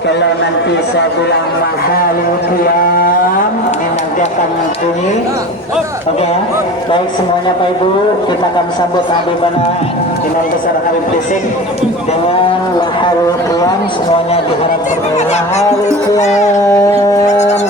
Kalau nanti saya bilang mahal qiyam menegakkan bunyi. Oke ya, baik semuanya Pak Ibu, kita akan sambut Habibana Imam Besar Habib Rizik dengan mahal qiyam. Semuanya diharapkan mahal qiyam.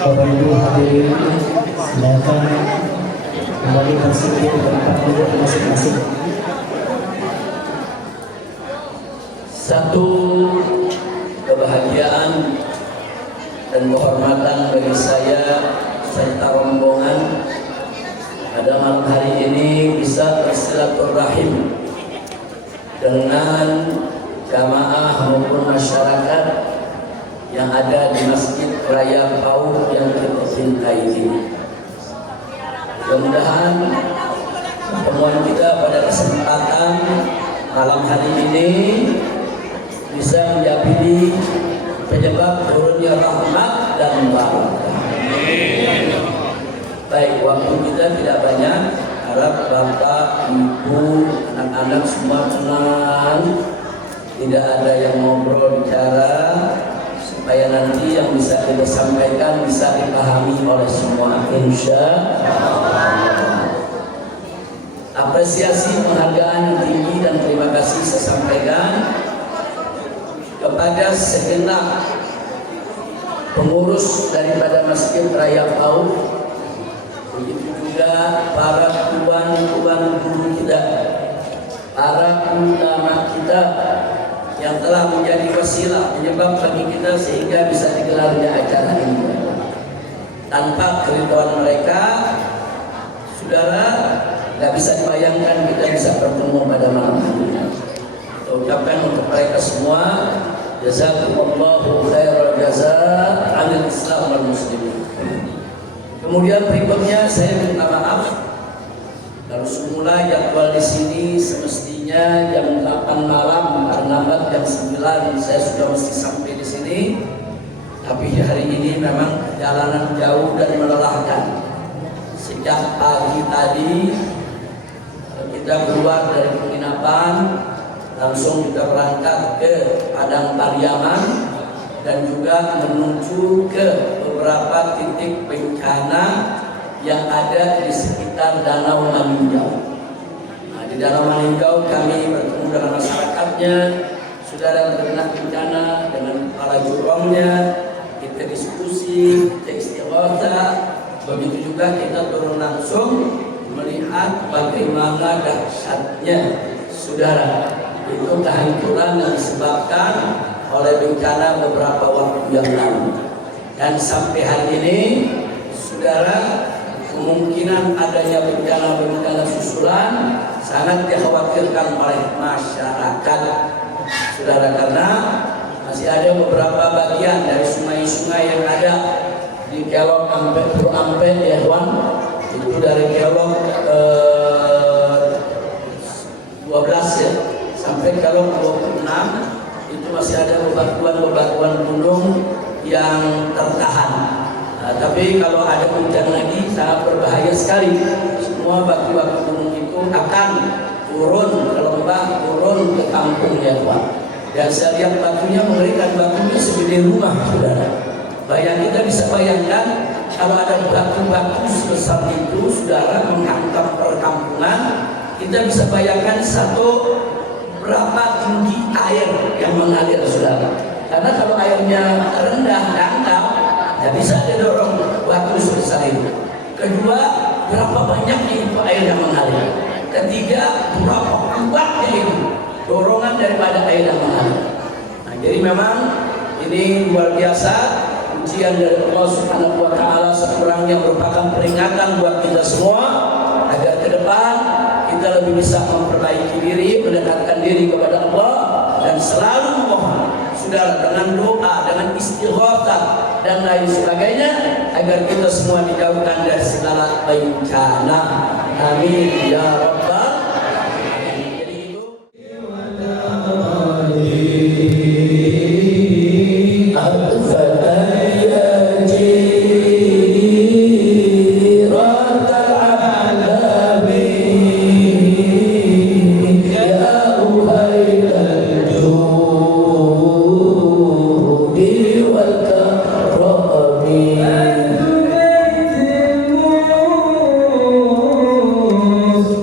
Bapak Ibu hadirin, silakan kembali bersih di tempat duduk masing-masing. Satu kebahagiaan dan kehormatan bagi saya serta rombongan pada malam hari ini bisa bersilaturahim dengan jamaah maupun masyarakat yang ada di Masjid Raya Pauh yang kita cintai ini. Mudah-mudahan pertemuan kita pada kesempatan malam hari ini bisa menjadi penyebab turunnya rahmat dan barakah. Baik, waktu kita tidak banyak. Harap bapak, ibu, anak-anak semua tenang, tidak ada yang ngobrol bicara, supaya nanti yang bisa kita sampaikan bisa dipahami oleh semua, insya Allah. Apresiasi penghargaan yang tinggi dan terima kasih saya sampaikan kepada segenap pengurus daripada Masjid Raya Pauh, begitu juga para tuan-tuan guru kita, para ulama kita yang telah menjadi wasilah penyebab bagi kita sehingga bisa digelarnya acara ini. Tanpa keridhaan mereka, saudara, tidak bisa dibayangkan kita bisa bertemu pada malam hari ini. Kita ucapkan untuk mereka semua, jazakumullahu khairal jazaa 'anil Islam wal muslimin. Kemudian berikutnya saya minta maaf kalau semula jadwal di sini semestinya jam 8 malam, lambat jam 9 saya sudah mesti sampai di sini. Tapi hari ini memang perjalanan jauh dan melelahkan. Sejak pagi tadi kita keluar dari penginapan, langsung kita berangkat ke Padang Pariaman dan juga menuju ke beberapa titik bencana yang ada di sekitar Danau Maninjau. Nah, di Danau Maninjau kami bertemu dengan masyarakatnya, saudara terkena bencana dengan kepala jurongnya, kita diskusi, kita istighotsah, begitu juga kita turun langsung melihat bagaimana dahsyatnya saudara itu kehancuran yang disebabkan oleh bencana beberapa waktu yang lalu. Dan sampai hari ini saudara, kemungkinan adanya bencana-bencana susulan sangat dikhawatirkan oleh masyarakat, saudara, karena masih ada beberapa bagian dari sungai-sungai yang ada di Kelok sampai Purwampe ya Wan, itu dari Kelok 12 ya sampai Kelok 26 itu masih ada bebatuan-bebatuan gunung yang tertahan. Nah, tapi kalau ada hujan lagi sangat berbahaya sekali. Semua batu-batu gunung itu akan turun ke lembah, turun ke kampung ya Pak. Dan saya lihat batunya mengerikan, batunya segede rumah, saudara. Kita bisa bayangkan kalau ada batu-batu sebesar itu, saudara, menghantam perkampungan. Kita bisa bayangkan satu mengalir, saudara. Karena kalau airnya rendah, dangkal, ya bisa didorong batu sebesar itu. Kedua, berapa banyaknya itu air yang mengalir. Ketiga, berapa kuatnya itu dorongan daripada air yang mengalir. Nah, jadi memang ini luar biasa ujian dari Allah Subhanahu wa taala, sekurangnya merupakan peringatan buat kita semua agar ke depan kita lebih bisa memperbaiki diri, mendekatkan diri kepada Allah dan selalu memohon saudara dengan doa, dengan istighatsah dan lain sebagainya agar kita semua dijauhkan dari segala bencana. Amin ya rabbal alamin. Jadi itu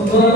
Oh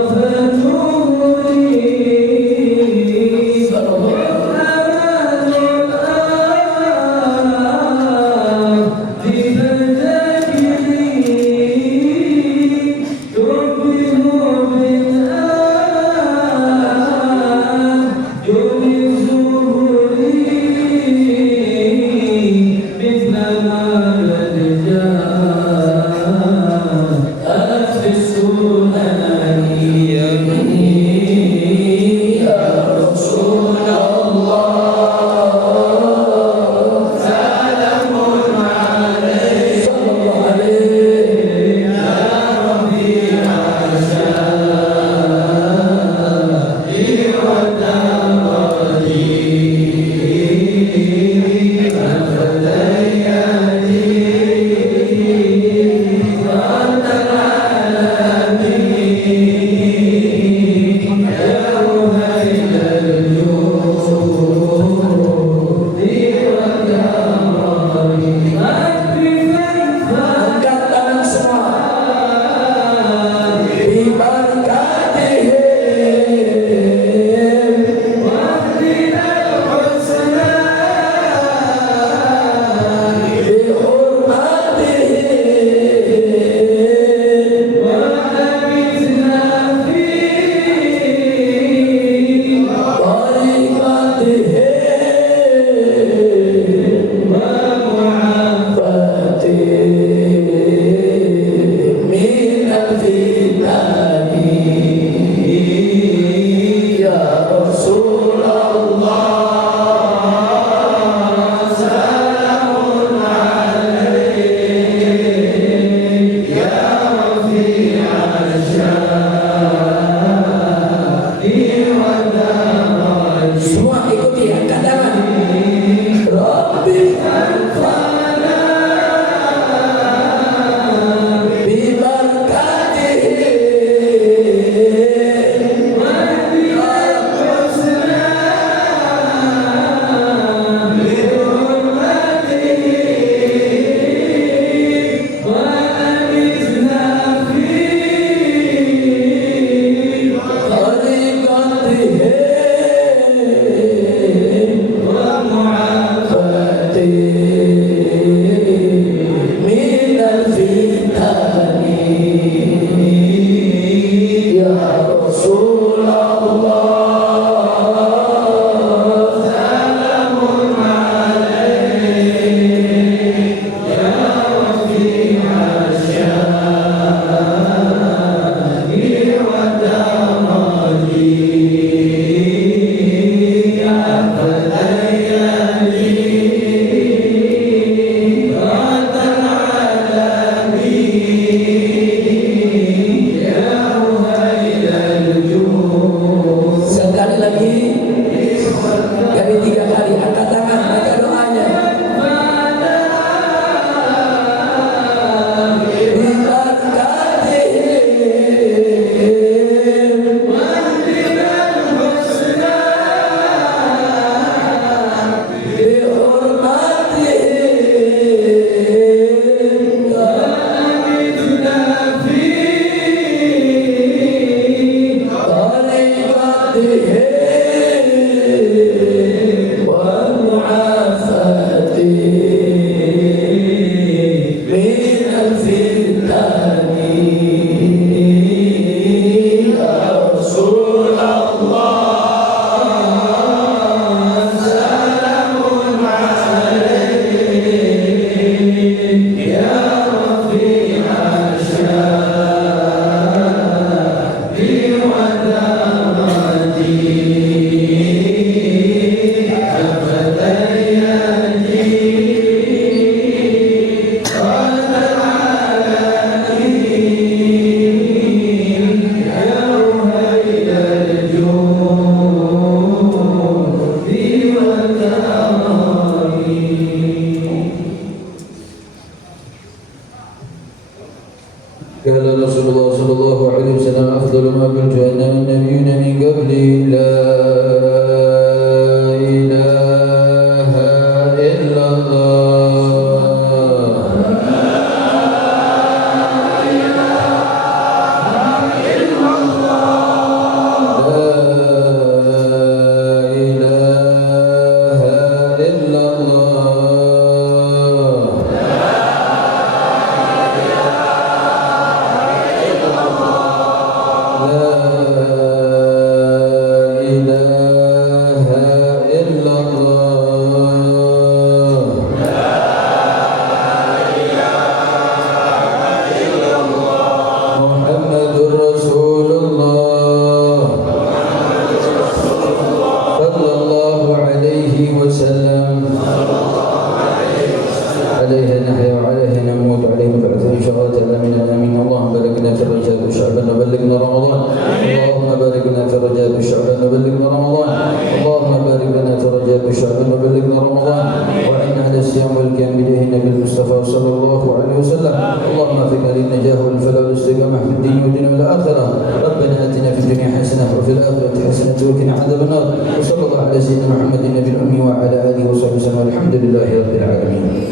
sayyidina Muhammadin nabiyil ummi wa ala alihi wa sahbihi wasallam. Alhamdulillahi rabbil alamin.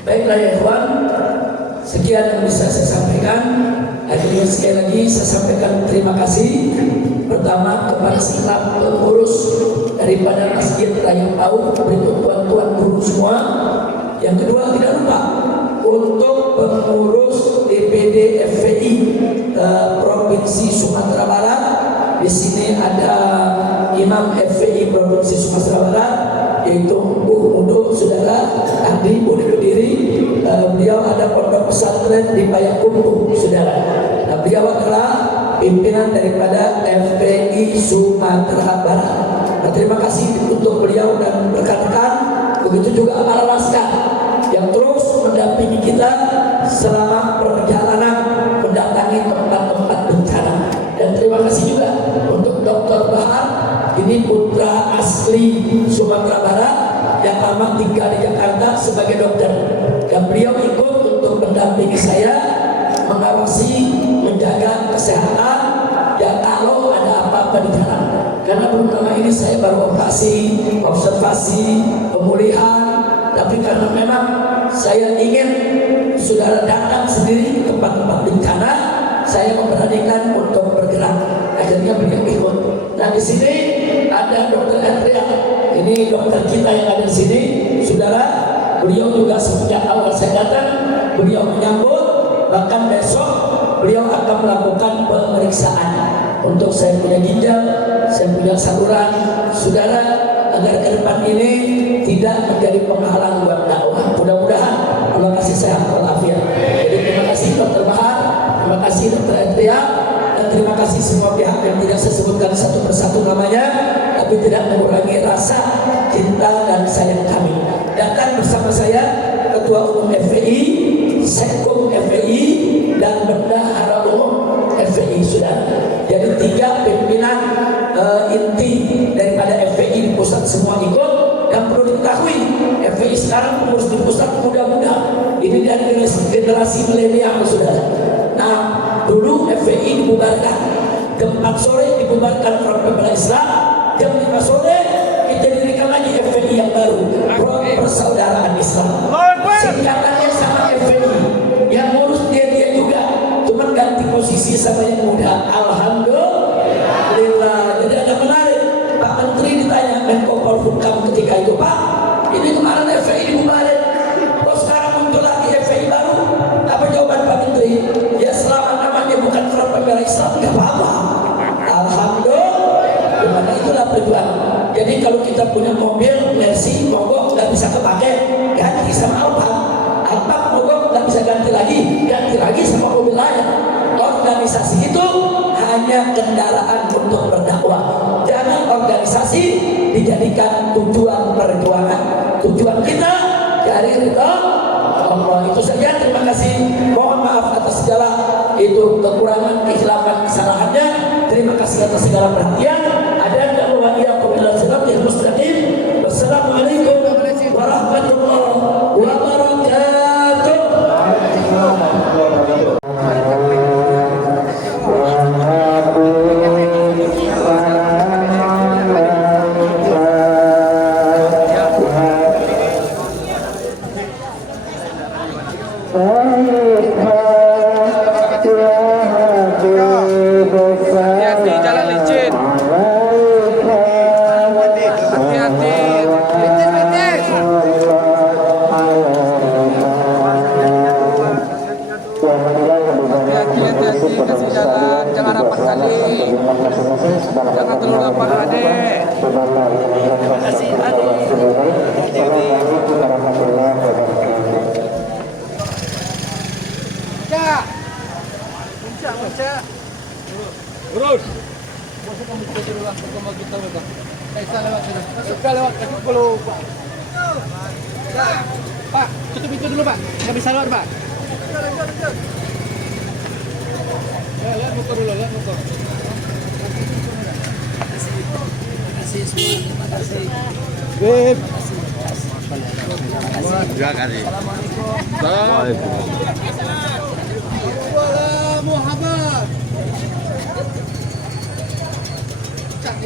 Baiklah ya ikhwan, sekian yang bisa saya sampaikan. Akhirnya sekali lagi saya sampaikan terima kasih pertama kepada segenap pengurus daripada Masjid Raya PAUD, berikut tuan-tuan guru semua. Yang kedua, tidak lupa untuk pengurus DPD FPI Provinsi Sumatera Barat. Di sini ada Imam FPI Provinsi Sumatera Barat, yaitu Mudo, saudara Andi bunuh diri. Beliau ada pondok pesantren di Payakumbuh, saudara. Nah, beliau adalah pimpinan daripada FPI Sumatera Barat. Nah, terima kasih untuk beliau dan rekan-rekan. Begitu juga para laskar yang terus mendampingi kita selama perjalanan mendatangi tempat-tempat bencana. Dan terima kasih juga untuk Dr. Bahar, ini putra asli Sumatera Barat yang lama tinggal di Jakarta sebagai dokter, dan beliau ikut untuk mendampingi saya mengawasi, menjaga kesehatan, dan kalau ada apa-apa di jalan. Karena belum lama ini saya baru operasi, observasi, pemulihan, tapi karena memang saya ingin saudara datang sendiri ke tempat-tempat bencana, saya memberanikan untuk bergerak. Akhirnya beliau ikut. Nah, di sini ada Dr. Andrea. Ini dokter kita yang ada di sini, saudara. Beliau juga sejak awal saya datang, beliau menyambut. Bahkan besok beliau akan melakukan pemeriksaan untuk saya punya ginjal, saya punya saluran, saudara, agar ke depan ini tidak menjadi penghalang buat dakwah. Mudah-mudahan Allah kasih sehat walafiat. Jadi terima kasih Dr. Bahar, terima kasih Dr. Andrea, dan terima kasih semua pihak yang tidak saya sebutkan satu persatu namanya, tapi tidak mengurangi rasa cinta dan sayang kami. Datang bersama saya Ketua Umum FPI, Sekkum FPI, dan Bendahara Umum FPI, saudara. Jadi 3 pimpinan inti daripada FPI di pusat semua ikut. Yang perlu diketahui, FPI sekarang pengurus di pusat muda-muda. Ini dari generasi milenial, saudara. Nah, dulu FPI dibubarkan, jam 4 sore dibubarkan Front Pembela Islam, jam 5 sore kita dirikan lagi FPI yang baru, Front Persaudaraan Islam. Singkatannya sama FPI, yang ngurus dia juga, cuma ganti posisi sama yang muda. Alhamdulillah. Jadi ada menarik, Pak Menteri ditanya Menko Polhukam ketika itu, Pak, ini kemarin FPI dibubarin, kok sekarang muncul lagi FPI baru? Apa jawaban Pak Menteri? Ya selama namanya bukan Front Pembela Islam nggak apa-apa. Alhamdulillah. Dimana itulah perjuangan. Jadi kalau kita punya mobil Mercy mogok nggak bisa kepake, ganti sama Alphard mogok nggak bisa ganti lagi sama mobil lain. Organisasi itu hanya kendaraan untuk berdakwah. Jangan organisasi dijadikan tujuan perjuangan. Tujuan kita cari ridha Allah. Itu saja. Terima kasih. Mohon maaf atas segala itu kekurangan, kehilapan, kesalahannya. Terima kasih atas segala perhatian. Ada dan wa iyyakum ila siratal mustaqim. Wassalamualaikum warahmatullahi wabarakatuh. Hati-hati jalan licin. Hati-hati. Licin. Hati-hati kasih jalan, jangan rapat kali. Jangan terlalu rapat, adek. Terima kasih, Puncak. Urus. Bosnya kamu kita dulu lah, pertama kita udah. Kita lewat sudah. Kita lewat ke Pulau Pak. Pak, tutup pintu dulu Pak. Nggak bisa lewat Pak. Ya, lihat motor dulu, lihat motor. Beb. Terima kasih. Wala Muhammad. Cak,